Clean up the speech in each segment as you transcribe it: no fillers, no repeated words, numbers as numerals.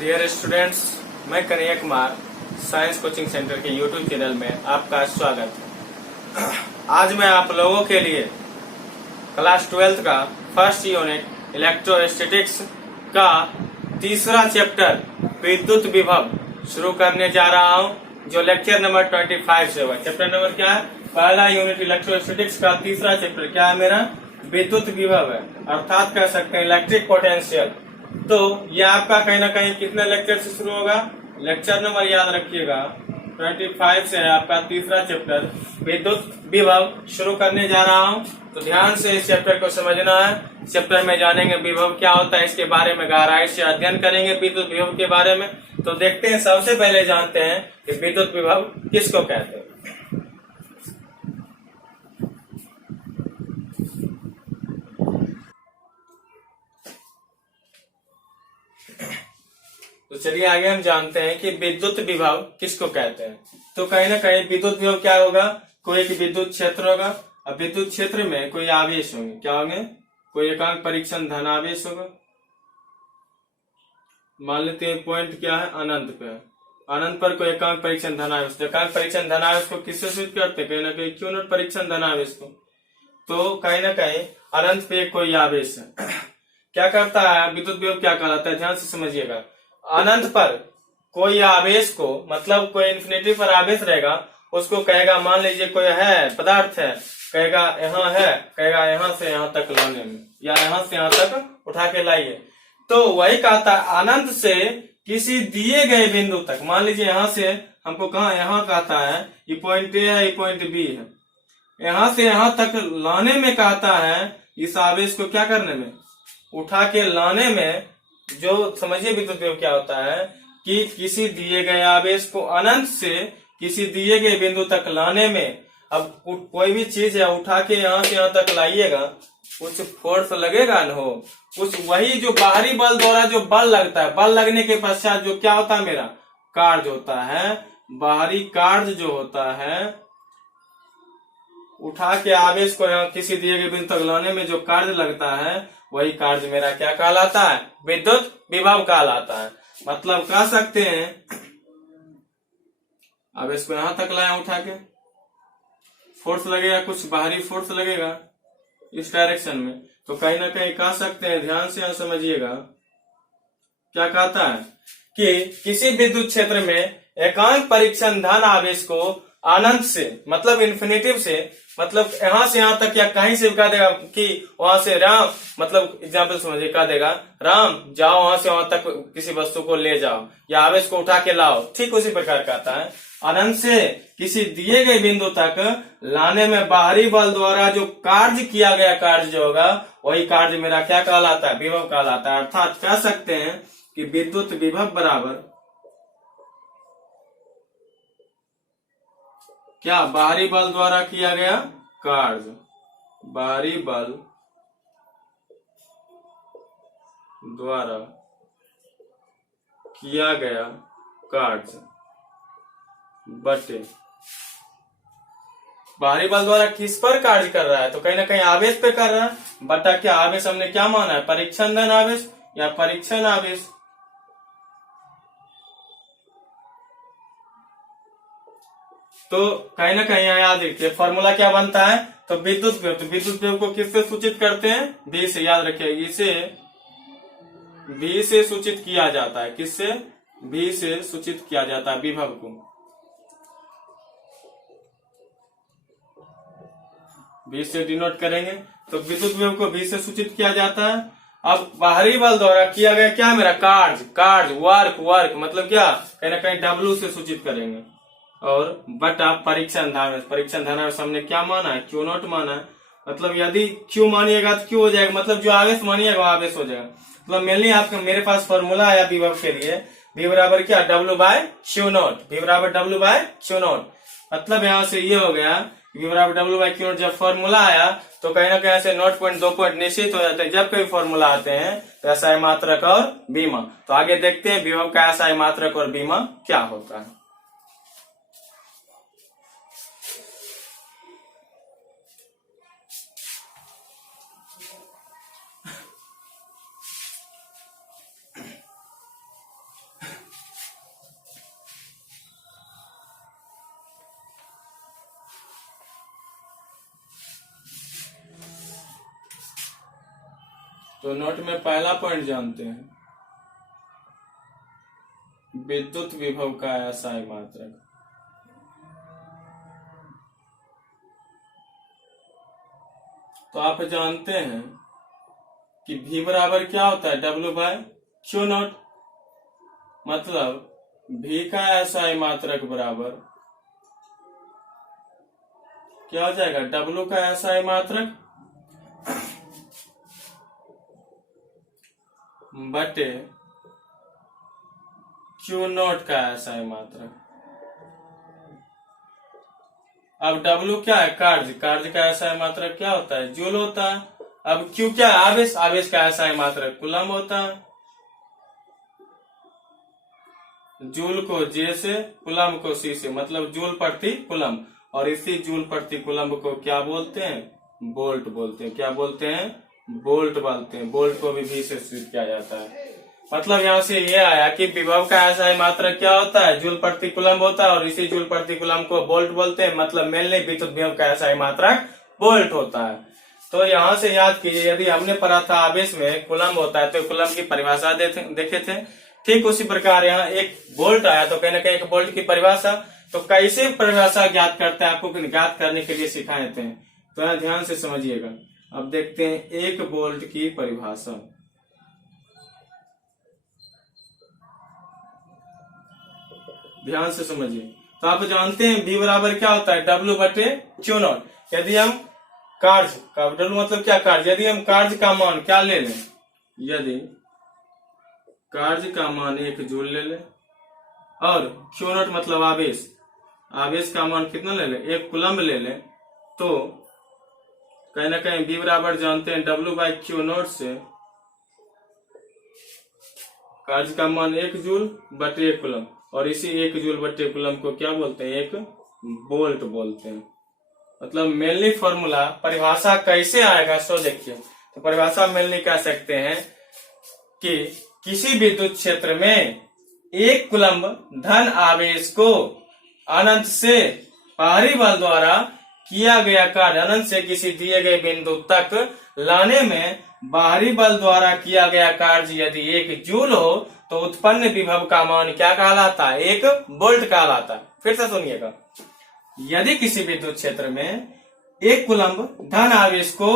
Dear students, मैं Kanhaiya Kumar science coaching centre के YouTube channel में आपका स्वागत है। आज मैं आप लोगों के लिए क्लास 12th का फर्स्ट यूनिट इलेक्ट्रोस्टैटिक्स का तीसरा चैप्टर विद्युत विभव शुरू करने जा रहा हूं, जो लेक्चर नंबर 25 से हुआ। चैप्टर नंबर क्या है? पहला यूनिट इलेक्ट्रोस्टैटिक्स का तीसरा चैप्टर क्या है मेरा? विद्युत विभव है, अर्थात कह सकते हैं इलेक्ट्रिक पोटेंशियल। तो ये आपका कहीं ना कहीं कितने लेक्चर से शुरू होगा? लेक्चर नंबर याद रखिएगा 25 से है आपका तीसरा चैप्टर विद्युत विभव शुरू करने जा रहा हूं। तो ध्यान से इस चैप्टर को समझना है। चैप्टर में जानेंगे विभव क्या होता है, इसके बारे में गहराई से अध्ययन करेंगे विद्युत विभव के बारे में। तो देखते हैं, सबसे पहले जानते हैं कि विद्युत विभव किसको कहते हैं। तो चलिए आगे हम जानते हैं कि विद्युत विभव किसको कहते हैं। तो कहीं ना कहीं विद्युत विभव क्या होगा? कोई एक विद्युत क्षेत्र होगा। अब विद्युत क्षेत्र में कोई आवेश होंगे। क्या होंगे? कोई एकांक परीक्षण धनावेश होगा। मान लेते हैं पॉइंट क्या है? अनंत पे। अनंत पर कोई एकांक परीक्षण धनावेश। एकांक परीक्षण धनावेश को किससे सूचित करते हैं? कहीं ना कहीं क्यू नॉट परीक्षण धनावेश को। तो कहीं ना कहीं अनंत पे कोई आवेश है। क्या करता है विद्युत विभव? क्या कहलाता है? ध्यान से समझिएगा। अनंत पर कोई आवेश को, मतलब कोई इन्फिनिटी पर आवेश रहेगा, उसको कहेगा, मान लीजिए कोई है पदार्थ है, कहेगा यहाँ है, कहेगा यहाँ से यहाँ तक लाने में, या यहाँ से यहाँ तक उठा के लाइए। तो वही कहता है अनंत से किसी दिए गए बिंदु तक। मान लीजिए यहाँ से हमको कहा, यहाँ कहता है ये पॉइंट ए है, ये पॉइंट बी है, यहाँ से यहाँ तक लाने में कहता है इस आवेश को क्या करने में? उठा के लाने में। जो समझिए विद्युत विभव क्या होता है कि किसी दिए गए आवेश को अनंत से किसी दिए गए बिंदु तक लाने में। अब कोई भी चीज है, उठा के यहाँ से यहाँ तक लाइएगा, कुछ फोर्स लगेगा न हो, कुछ वही जो बाहरी बल द्वारा जो बल लगता है, बल लगने के पश्चात जो क्या होता है मेरा? कार्य होता है। बाहरी कार्य जो होता है, उठा के आवेश को यहाँ किसी दिए गए बिंदु तक लाने में जो कार्य लगता है, वही कार्य मेरा क्या कहलाता है? विद्युत विभव कहलाता है। मतलब कह सकते हैं आवेश को यहां तक लाया उठा के, फोर्स लगेगा, कुछ बाहरी फोर्स लगेगा इस डायरेक्शन में। तो कहीं ना कहीं कह सकते हैं, ध्यान से समझिएगा, क्या कहता है कि किसी विद्युत क्षेत्र में एकांक परीक्षण धन आवेश को अनंत से, मतलब इन्फिनिटिव से, मतलब यहाँ से यहाँ तक, या कहीं से कह देगा कि वहां से राम, मतलब एग्जाम्पल समझिए, कह देगा राम जाओ वहां से वहां तक किसी वस्तु को ले जाओ, या आवेश को उठा के लाओ। ठीक उसी प्रकार कहता है अनंत से किसी दिए गए बिंदु तक लाने में बाहरी बल द्वारा जो कार्य किया गया, कार्य जो होगा, वही कार्य मेरा क्या कहलाता है? विभव कहलाता है। अर्थात कह सकते हैं कि विद्युत विभव बराबर क्या? बाहरी बल द्वारा किया गया कार्य। बाहरी बल द्वारा किया गया कार्य बटे बाहरी बल द्वारा किस पर कार्य कर रहा है? तो कहीं ना कहीं आवेश पे कर रहा है। बटा क्या? आवेश हमने क्या माना है? परीक्षण धन आवेश या परीक्षण आवेश। तो कहीं ना कहीं याद रखिए फॉर्मूला क्या बनता है? तो विद्युत विभव, तो विद्युत विभव को किससे सूचित करते हैं? V से। याद रखिए इसे V से सूचित किया जाता है। किससे? V से सूचित किया जाता है विभव को। V से डिनोट करेंगे। तो विद्युत विभव को V से सूचित किया जाता है। अब बाहरी बल द्वारा किया गया क्या मेरा? कार्य, वर्क, मतलब क्या? कहीं ना कहीं W से सूचित करेंगे। और बटा परीक्षण धनावेश। परीक्षण धनावेश हमने क्या माना है? क्यू नॉट माना है। मतलब यदि क्यू मानिएगा तो क्यू हो जाएगा, मतलब जो आवेश मानिएगा वो आवेश हो जाएगा। मतलब मेनली आपका मेरे पास फॉर्मूला आया विभव के लिए, V बराबर क्या? W by q naught. V बराबर W बाय क्यू नॉट। मतलब यहाँ से ये हो गया V बराबर W बाय क्यू नॉट। जब फॉर्मूला आया तो कहीं ना कहीं ऐसे नोट पॉइंट 2 पॉइंट निश्चित हो जाते हैं। जब कोई फॉर्मूला आते हैं तो SI मात्रक और बीमा। तो आगे देखते हैं विभव का SI मात्रक और बीमा क्या होता है। तो नोट में पहला पॉइंट जानते हैं, विद्युत विभव का एसआई मात्रक। तो आप जानते हैं कि V बराबर क्या होता है, W/Q0। मतलब V का एसआई मात्रक बराबर क्या हो जाएगा, W का एसआई मात्रक बटे Q0 का एसआई मात्रक। अब W क्या है, कार्य का एसआई मात्रक क्या होता है, जूल होता है। अब Q क्या है, आवेश का एसआई मात्रक कूलम होता है। जूल को J से, कूलम को C से, मतलब जूल प्रति कूलम। और इसी जूल प्रति कूलम को क्या बोलते हैं, वोल्ट बोलते हैं। क्या बोलते हैं, वोल्ट बोलते हैं। वोल्ट को भी V से सूचित किया जाता है। मतलब यहाँ से ये आया कि विभव का एसआई मात्रक क्या होता है, जूल प्रति कूलम होता है। और इसी जूल प्रति कूलम को वोल्ट बोलते हैं। मतलब मेनली विद्युत विभव का एसआई मात्रक वोल्ट होता है। तो यहाँ से याद कीजिए, यदि हमने पढ़ा था आवेश में कूलम होता है तो कूलम की परिभाषा देखे थे। ठीक उसी प्रकार यहाँ एक वोल्ट आया तो कहीं ना कहीं एक वोल्ट की परिभाषा। तो कैसे परिभाषा ज्ञात करते हैं, आपको ज्ञात करने के लिए सिखाए थे। तो यहाँ ध्यान से समझिएगा। अब देखते हैं एक वोल्ट की परिभाषा। ध्यान से समझिए। तो आप जानते हैं V बराबर क्या होता है, W/Q0। यदि हम कार्य का, W मतलब क्या, कार्य। यदि हम कार्य का मान क्या ले लें, यदि कार्य का मान 1 जूल ले लें और Q0 मतलब आवेश का मान कितना ले लें, 1 कूलम ले लें, तो कहीं ना कहीं V बराबर जानते हैं W/Q0 से कार्य का मान 1 जूल बटे 1 कूलम। और इसी 1 जूल बटे कूलम को क्या बोलते हैं, एक वोल्ट बोलते हैं। मतलब मेनली फॉर्मूला, परिभाषा कैसे आएगा सो देखिए। तो परिभाषा मेनली कह सकते हैं कि किसी विद्युत क्षेत्र में 1 कूलम धन आवेश को अनंत से बाहरी बल द्वारा किया गया कार्य, अनंत से किसी दिए गए बिंदु तक लाने में बाहरी बल द्वारा किया गया कार्य यदि 1 जूल हो तो उत्पन्न विभव का मान क्या कहलाता है, 1 वोल्ट कहलाता है। फिर से सुनिएगा, यदि किसी विद्युत क्षेत्र में 1 कूलम धन आवेश को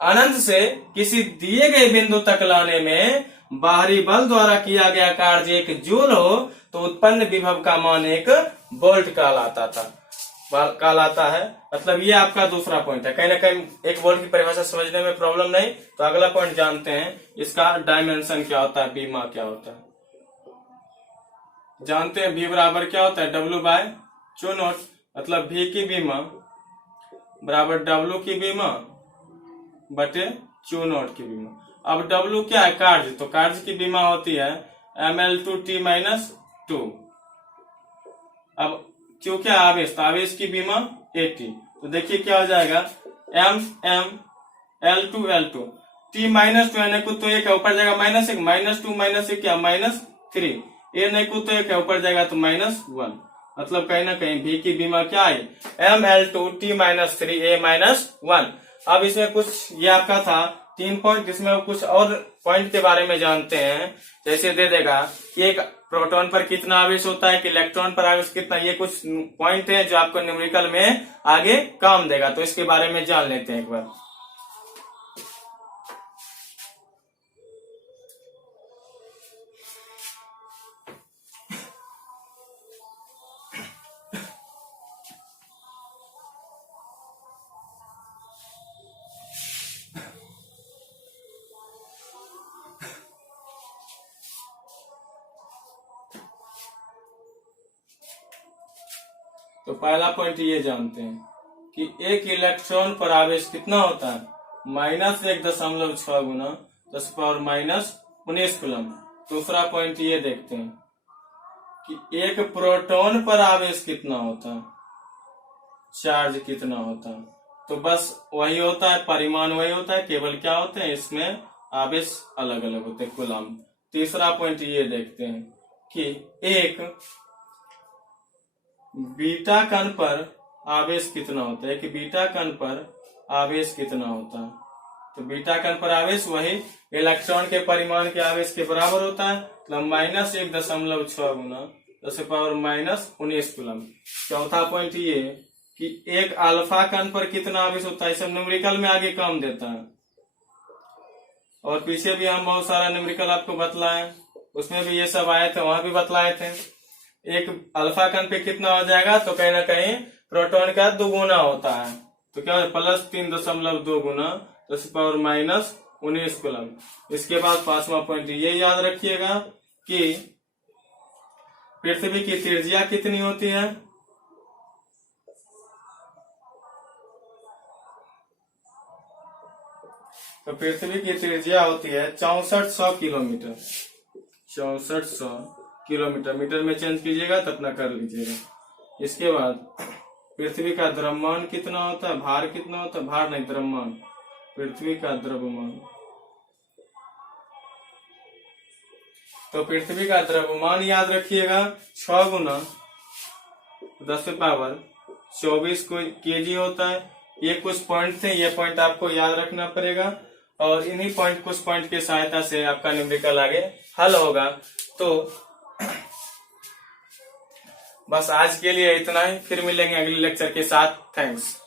अनंत से किसी दिए गए बिंदु तक लाने में बाहरी बल द्वारा किया गया कार्य 1 जूल हो तो उत्पन्न विभव का मान 1 वोल्ट कहलाता है। मतलब ये आपका दूसरा पॉइंट है। कहीं ना कहीं 1 वोल्ट की परिभाषा समझने में प्रॉब्लम नहीं। तो अगला पॉइंट जानते हैं, इसका डायमेंशन क्या होता है, बीमा क्या होता है। जानते हैं V बराबर क्या होता है, W/Q0। मतलब V की बीमा बराबर W की बीमा बटे Q0 की बीमा। अब W क्या है, कार्य। तो कार्य की बीमा होती है mL2T-2। अब Q क्या, आवेश। तो आवेश की बीमा AT। तो देखिए क्या हो जाएगा, M L2 T-2 यानी को तो 1 है, ऊपर जाएगा -1, -2 क्या, -3। ए नहीं को तो 1 है, ऊपर जाएगा तो -1। मतलब कहीं ना कहीं V की बीमा क्या है, ML2T-3A-1। अब इसमें कुछ ये आपका था 3 पॉइंट, इसमें कुछ और पॉइंट के बारे में जानते हैं। जैसे दे देगा कि एक प्रोटॉन पर कितना आवेश होता है, कि इलेक्ट्रॉन पर आवेश कितना। ये कुछ पॉइंट है जो आपको न्यूमेरिकल में आगे काम देगा। तो इसके बारे में जान लेते हैं एक बार। तो पहला पॉइंट ये जानते हैं कि एक इलेक्ट्रॉन पर आवेश कितना होता है, -1.6 गुना 10⁻−19 कूलम। दूसरा पॉइंट ये देखते हैं कि एक प्रोटॉन पर आवेश कितना होता है, चार्ज कितना होता है। तो बस वही होता है, परिमाण वही होता है, केवल क्या होते हैं इसमें आवेश अलग अलग होते हैं, कूलम। तीसरा पॉइंट ये देखते हैं कि एक बीटा कण पर आवेश कितना होता है, कि बीटा कण पर आवेश कितना होता है। तो बीटा कण पर आवेश वही इलेक्ट्रॉन के परिमाण के आवेश के बराबर होता है, मतलब -1.6 गुना 10⁻⁻19 कूलम। चौथा पॉइंट ये कि एक अल्फा कण पर कितना आवेश होता है, सब न्यूमेरिकल में आगे काम देता है। और पीछे भी हम बहुत सारा न्यूमेरिकल आपको बतलाए, उसमें भी ये सब आए थे, वहां भी बतलाए थे। एक अल्फा कण पे कितना हो जाएगा, तो कहीं ना कहीं प्रोटॉन का 2 गुना होता है, तो क्या है +3.2 गुना 10⁻⁻19 कूलम। इसके बाद 5वां पॉइंट ये याद रखिएगा कि पृथ्वी की त्रिज्या कितनी होती है, तो पृथ्वी की त्रिज्या होती है 6400 किलोमीटर। 6400 किलोमीटर, मीटर में चेंज कीजिएगा तो अपना कर लीजिएगा। इसके बाद पृथ्वी का द्रव्यमान कितना होता है, भार कितना होता है, भार नहीं द्रव्यमान, पृथ्वी का द्रव्यमान। तो पृथ्वी का द्रव्यमान याद रखिएगा 6 गुना 10⁻24 केजी होता है। ये कुछ पॉइंट थे, ये पॉइंट आपको याद रखना पड़ेगा और इन्हीं पॉइंट कुछ पॉइंट की सहायता से आपका न्यूमेरिकल आगे हल होगा। तो बस आज के लिए इतना ही, फिर मिलेंगे अगले लेक्चर के साथ। थैंक्स।